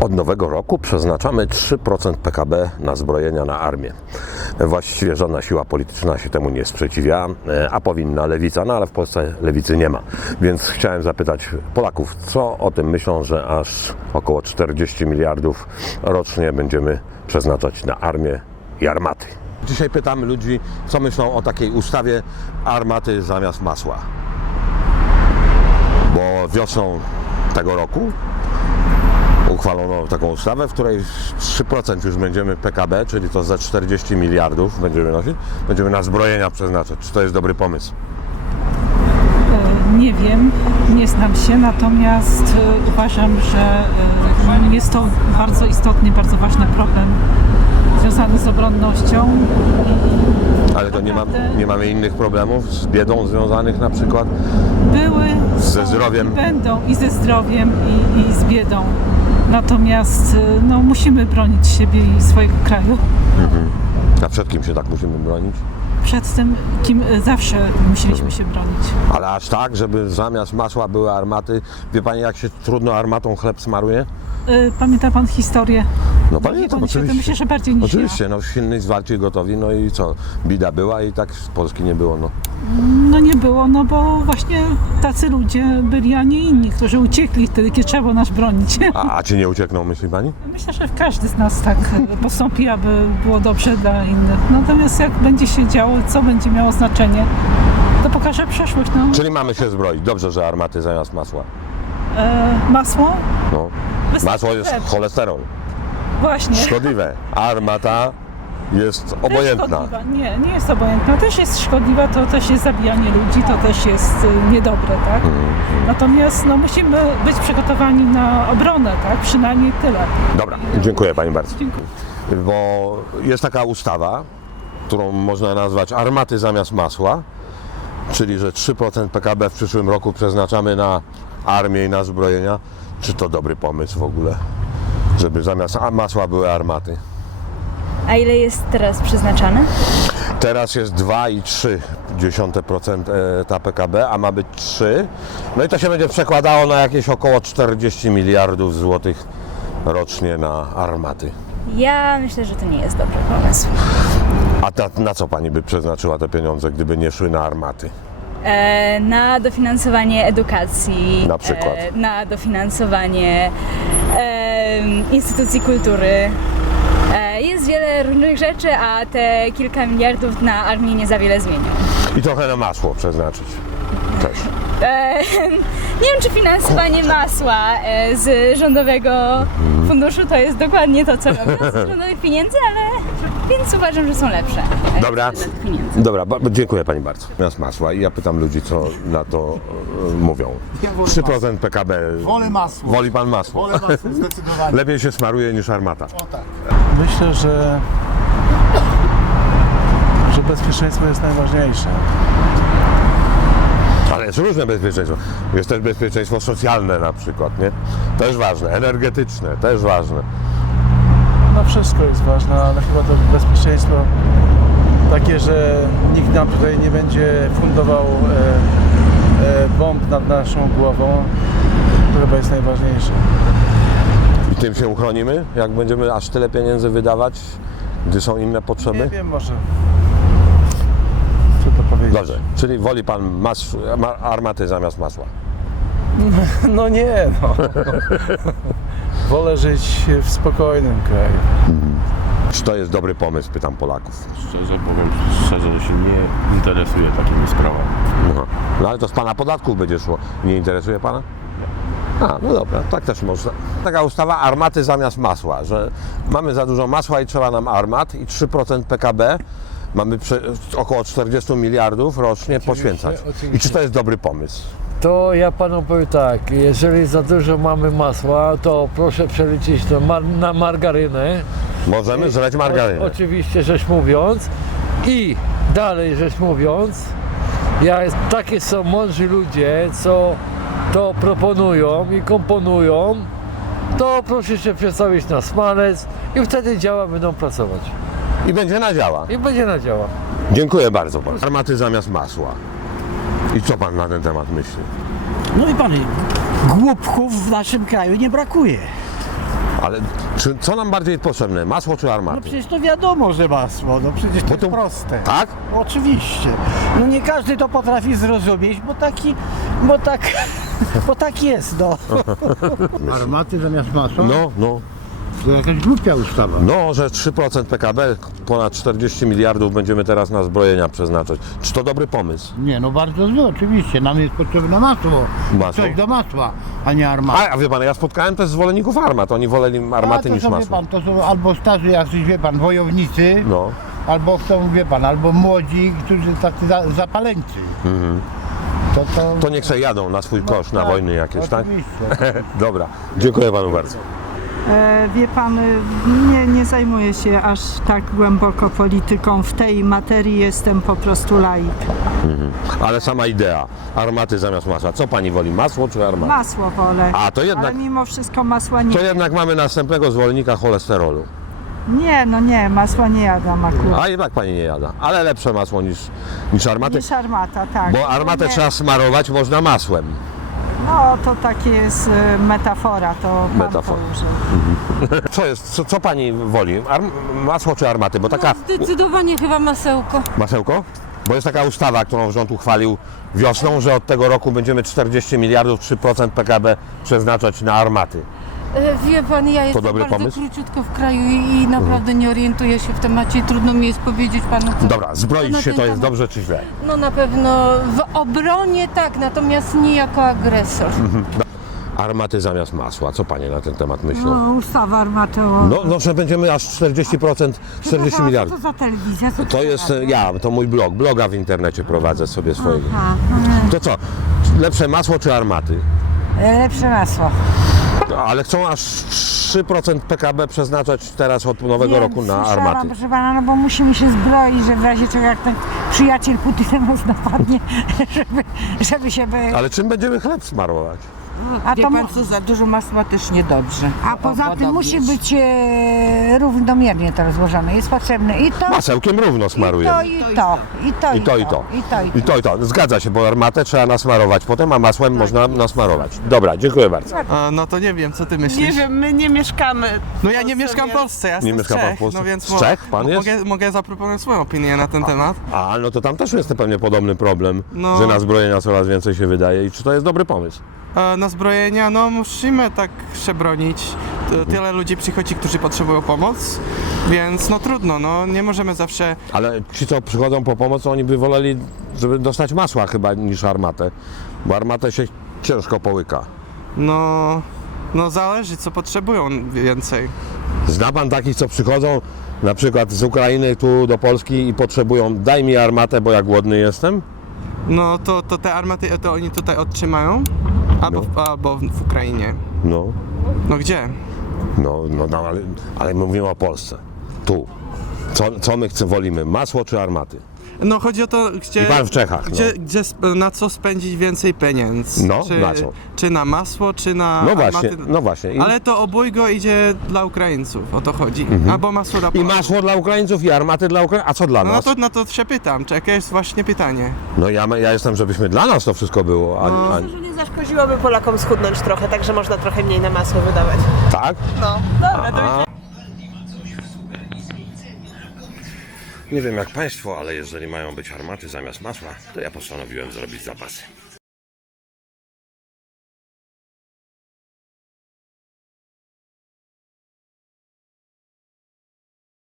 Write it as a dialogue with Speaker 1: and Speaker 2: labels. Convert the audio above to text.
Speaker 1: Od nowego roku przeznaczamy 3% PKB na zbrojenia na armię. Właściwie żadna siła polityczna się temu nie sprzeciwia, a powinna lewica, no ale w Polsce lewicy nie ma. Więc chciałem zapytać Polaków, co o tym myślą, że aż około 40 miliardów rocznie będziemy przeznaczać na armię i armaty. Dzisiaj pytamy ludzi, co myślą o takiej ustawie armaty zamiast masła. Bo wiosną tego roku uchwalono taką ustawę, w której 3% już będziemy PKB, czyli to za 40 miliardów będziemy nosić, będziemy na zbrojenia przeznaczać. Czy to jest dobry pomysł?
Speaker 2: Nie wiem, nie znam się, natomiast uważam, że jest to bardzo istotny, bardzo ważny problem związany z obronnością.
Speaker 1: Ale to nie mamy innych problemów z biedą związanych na przykład?
Speaker 2: Były,
Speaker 1: ze zdrowiem.
Speaker 2: I będą i ze zdrowiem i z biedą. Natomiast musimy bronić siebie i swojego kraju.
Speaker 1: A przed kim się tak musimy bronić?
Speaker 2: Przed tym, kim zawsze musieliśmy się bronić.
Speaker 1: Ale aż tak, żeby zamiast masła były armaty. Wie Pani, jak się trudno armatą chleb smaruje?
Speaker 2: Pamięta Pan historię?
Speaker 1: No pamiętam, oczywiście.
Speaker 2: To myślę, że bardziej niż
Speaker 1: oczywiście, silni, zwarci, gotowi, no i co? Bida była i tak z Polski nie było,
Speaker 2: No nie było, bo właśnie tacy ludzie byli, a nie inni, którzy uciekli wtedy, kiedy trzeba było nas bronić.
Speaker 1: A czy nie uciekną, myśli Pani?
Speaker 2: Myślę, że każdy z nas tak postąpi, aby było dobrze dla innych. Natomiast jak będzie się działo, co będzie miało znaczenie, to pokaże przyszłość.
Speaker 1: Czyli mamy się zbroić. Dobrze, że armaty zamiast masła.
Speaker 2: Masło?
Speaker 1: No. Masło jest cholesterol.
Speaker 2: Właśnie.
Speaker 1: Szkodliwe. A armata jest obojętna.
Speaker 2: Nie jest obojętna. Też jest szkodliwa, to też jest zabijanie ludzi, to też jest niedobre, tak? Natomiast musimy być przygotowani na obronę, tak? Przynajmniej tyle.
Speaker 1: Dobra, dziękuję Pani bardzo.
Speaker 2: Dziękuję.
Speaker 1: Bo jest taka ustawa, którą można nazwać armaty zamiast masła, czyli że 3% PKB w przyszłym roku przeznaczamy na armię i na zbrojenia. Czy to dobry pomysł w ogóle, żeby zamiast masła były armaty?
Speaker 3: A ile jest teraz przeznaczane?
Speaker 1: Teraz jest 2,3% ta PKB, a ma być 3. No i to się będzie przekładało na jakieś około 40 miliardów złotych rocznie na armaty.
Speaker 3: Ja myślę, że to nie jest dobry pomysł.
Speaker 1: A na co Pani by przeznaczyła te pieniądze, gdyby nie szły na armaty?
Speaker 3: Na dofinansowanie edukacji,
Speaker 1: Na przykład?
Speaker 3: Na dofinansowanie instytucji kultury. Jest wiele różnych rzeczy, a te kilka miliardów na armię nie za wiele zmienią.
Speaker 1: I trochę na masło przeznaczyć też.
Speaker 3: Nie wiem, czy finansowanie masła z rządowego funduszu to jest dokładnie to, co robią z rządowych pieniędzy, więc uważam, że są lepsze.
Speaker 1: Dobra, dobra, dziękuję Pani bardzo. Zamiast masła i ja pytam ludzi, co na to mówią.
Speaker 4: Ja wolę
Speaker 1: 3% PKB.
Speaker 4: Wolę masło.
Speaker 1: Woli Pan masło?
Speaker 4: Wolę masło, zdecydowanie.
Speaker 1: Lepiej się smaruje niż armata.
Speaker 4: O tak.
Speaker 5: Myślę, że bezpieczeństwo jest najważniejsze.
Speaker 1: Ale jest różne bezpieczeństwo. Jest też bezpieczeństwo socjalne na przykład, nie? Też ważne, energetyczne, też ważne.
Speaker 5: No wszystko jest ważne, ale chyba to bezpieczeństwo takie, że nikt nam tutaj nie będzie fundował bomb nad naszą głową, to chyba jest najważniejsze.
Speaker 1: I tym się uchronimy, jak będziemy aż tyle pieniędzy wydawać, gdy są inne potrzeby?
Speaker 5: Nie wiem, może. Co to powiedzieć?
Speaker 1: Dobrze, czyli woli Pan armaty zamiast masła.
Speaker 5: No nie, no. Wolę żyć w spokojnym kraju.
Speaker 1: Czy to jest dobry pomysł, pytam Polaków.
Speaker 6: Szczerze powiem, że się nie interesuję takimi sprawami.
Speaker 1: No ale to z Pana podatków będzie szło. Nie interesuje Pana? A, no dobra, tak też można. Taka ustawa armaty zamiast masła, że mamy za dużo masła i trzeba nam armat i 3% PKB mamy około 40 miliardów rocznie poświęcać. I czy to jest dobry pomysł?
Speaker 7: To ja panu powiem tak, jeżeli za dużo mamy masła, to proszę przeliczyć to na margarynę.
Speaker 1: Możemy żreć margarynę.
Speaker 7: Oczywiście rzecz mówiąc. I dalej rzecz mówiąc, takie są mądrzy ludzie, co to proponują i komponują, to proszę się przestawić na smalec i wtedy działa będą pracować.
Speaker 1: I będzie na działa.
Speaker 7: I będzie na działa.
Speaker 1: Dziękuję bardzo. Armaty zamiast masła. I co Pan na ten temat myśli?
Speaker 8: No i Pan, głupków w naszym kraju nie brakuje.
Speaker 1: Ale co nam bardziej potrzebne? Masło czy
Speaker 4: No
Speaker 1: armaty?
Speaker 4: przecież to wiadomo, że masło, no przecież to
Speaker 1: Bo
Speaker 4: jest
Speaker 1: to-
Speaker 4: proste.
Speaker 1: Tak?
Speaker 4: Oczywiście. No nie każdy to potrafi zrozumieć, bo tak jest, no.
Speaker 8: Armaty zamiast masła?
Speaker 1: No.
Speaker 8: To jakaś głupia ustawa.
Speaker 1: No, że 3% PKB, ponad 40 miliardów będziemy teraz na zbrojenia przeznaczać. Czy to dobry pomysł?
Speaker 8: Nie, no bardzo zły, oczywiście. Nam jest potrzebne masło.
Speaker 1: Masło?
Speaker 8: Coś do masła, a nie armaty.
Speaker 1: A wie pan, ja spotkałem też zwolenników armat. Oni woleli armaty
Speaker 8: to
Speaker 1: niż
Speaker 8: są, wie
Speaker 1: masło.
Speaker 8: pan, to są albo starzy jacyś, wie pan, wojownicy,
Speaker 1: No.
Speaker 8: albo chcą, wie pan, albo młodzi, którzy tacy zapaleńcy.
Speaker 1: To niech se jadą na swój kosz, na
Speaker 8: tak,
Speaker 1: wojny jakieś, tak?
Speaker 8: Oczywiście.
Speaker 1: Dobra, dziękuję panu bardzo.
Speaker 9: Wie pan, nie zajmuję się aż tak głęboko polityką. W tej materii jestem po prostu laik.
Speaker 1: Ale sama idea, armaty zamiast masła. Co pani woli, masło czy armaty?
Speaker 9: Masło wolę,
Speaker 1: A, to jednak,
Speaker 9: ale mimo wszystko masła nie.
Speaker 1: to jednak mamy następnego zwolennika cholesterolu.
Speaker 9: Nie, masła nie jadam akurat.
Speaker 1: A jednak pani nie jada. Ale lepsze masło niż armaty.
Speaker 9: Niż armata, tak.
Speaker 1: Bo armatę
Speaker 9: Nie.
Speaker 1: trzeba smarować można masłem.
Speaker 9: No to takie jest metafora, to pan
Speaker 1: Metafora.
Speaker 9: to użył.
Speaker 1: Co jest, co pani woli? Masło czy armaty? Bo taka...
Speaker 10: Zdecydowanie chyba masełko.
Speaker 1: Masełko? Bo jest taka ustawa, którą rząd uchwalił wiosną, że od tego roku będziemy 40 miliardów, 3% PKB przeznaczać na armaty.
Speaker 10: Wie pan, ja jestem
Speaker 1: dobry
Speaker 10: bardzo
Speaker 1: pomysł?
Speaker 10: króciutko w kraju i naprawdę nie orientuję się w temacie i trudno mi jest powiedzieć panu co.
Speaker 1: Dobra, zbroić
Speaker 10: na
Speaker 1: się
Speaker 10: ten
Speaker 1: to jest
Speaker 10: temat.
Speaker 1: dobrze czy źle?
Speaker 10: No na pewno w obronie tak, natomiast nie jako agresor.
Speaker 1: Armaty zamiast masła. Co panie na ten temat myślą?
Speaker 9: Ustawa armatowa.
Speaker 1: No, że będziemy aż 40%, 40 miliardów.
Speaker 9: za telewizja?
Speaker 1: To jest to mój blog. Bloga w internecie prowadzę sobie swojego. To co? Lepsze masło czy armaty?
Speaker 9: Lepsze masło.
Speaker 1: Ale chcą aż 3% PKB przeznaczać teraz od nowego roku na armaty.
Speaker 9: Proszę pana, no bo musimy się zbroić, że w razie czego jak ten przyjaciel Putina nas napadnie, żeby się...
Speaker 1: Ale czym będziemy chleb smarować?
Speaker 9: A,
Speaker 11: Wie pan co, za dużo masła też niedobrze.
Speaker 9: a poza tym musi być równomiernie to rozłożone. Jest potrzebne i to,
Speaker 1: Masełkiem równo smarujemy.
Speaker 9: i to.
Speaker 1: I to. Zgadza się, bo armatę trzeba nasmarować potem, a masłem można nasmarować. Dobra, dziękuję bardzo.
Speaker 12: No to nie wiem, co ty myślisz?
Speaker 11: Nie wiem, my nie mieszkamy.
Speaker 12: No ja nie mieszkam w Polsce, ja
Speaker 1: Nie
Speaker 12: jestem
Speaker 1: mieszka
Speaker 12: z
Speaker 1: pan
Speaker 12: Czech,
Speaker 1: w Polsce?
Speaker 12: no więc
Speaker 1: Z Czech pan jest?
Speaker 12: mogę zaproponować swoją opinię na ten temat.
Speaker 1: A, no to tam też jest pewnie podobny problem,
Speaker 12: No.
Speaker 1: że na zbrojenia coraz więcej się wydaje. I czy to jest dobry pomysł?
Speaker 12: Na zbrojenia, no musimy tak się bronić. Tyle ludzi przychodzi, którzy potrzebują pomoc, więc no trudno, no nie możemy zawsze...
Speaker 1: Ale ci, co przychodzą po pomoc, oni by woleli, żeby dostać masła chyba niż armatę, bo armatę się ciężko połyka.
Speaker 12: No zależy, co potrzebują więcej.
Speaker 1: Zna pan takich, co przychodzą na przykład z Ukrainy tu do Polski i potrzebują, daj mi armatę, bo ja głodny jestem?
Speaker 12: No to te armaty to oni tutaj otrzymają? Albo w Ukrainie.
Speaker 1: No,
Speaker 12: No gdzie?
Speaker 1: ale mówimy o Polsce. Tu. Co my wolimy, masło czy armaty?
Speaker 12: No chodzi o to, gdzie...
Speaker 1: I pan w Czechach, no.
Speaker 12: Na co spędzić więcej pieniędzy?
Speaker 1: No, na co?
Speaker 12: Czy na masło, czy na
Speaker 1: No właśnie,
Speaker 12: armaty?
Speaker 1: no właśnie.
Speaker 12: Ale to obojgo idzie dla Ukraińców, o to chodzi. Albo masło dla
Speaker 1: I
Speaker 12: Polaków.
Speaker 1: masło dla Ukraińców, i armaty dla Ukraińców, a co dla
Speaker 12: No
Speaker 1: nas?
Speaker 12: to się pytam, czy jakie jest właśnie pytanie?
Speaker 1: No ja jestem, żebyśmy dla nas to wszystko było, a
Speaker 11: Nie zaszkodziłoby Polakom schudnąć trochę, także można trochę mniej na masło wydawać.
Speaker 1: tak?
Speaker 11: No, dobra, to
Speaker 1: Nie wiem jak Państwo, ale jeżeli mają być armaty zamiast masła, to ja postanowiłem zrobić zapasy.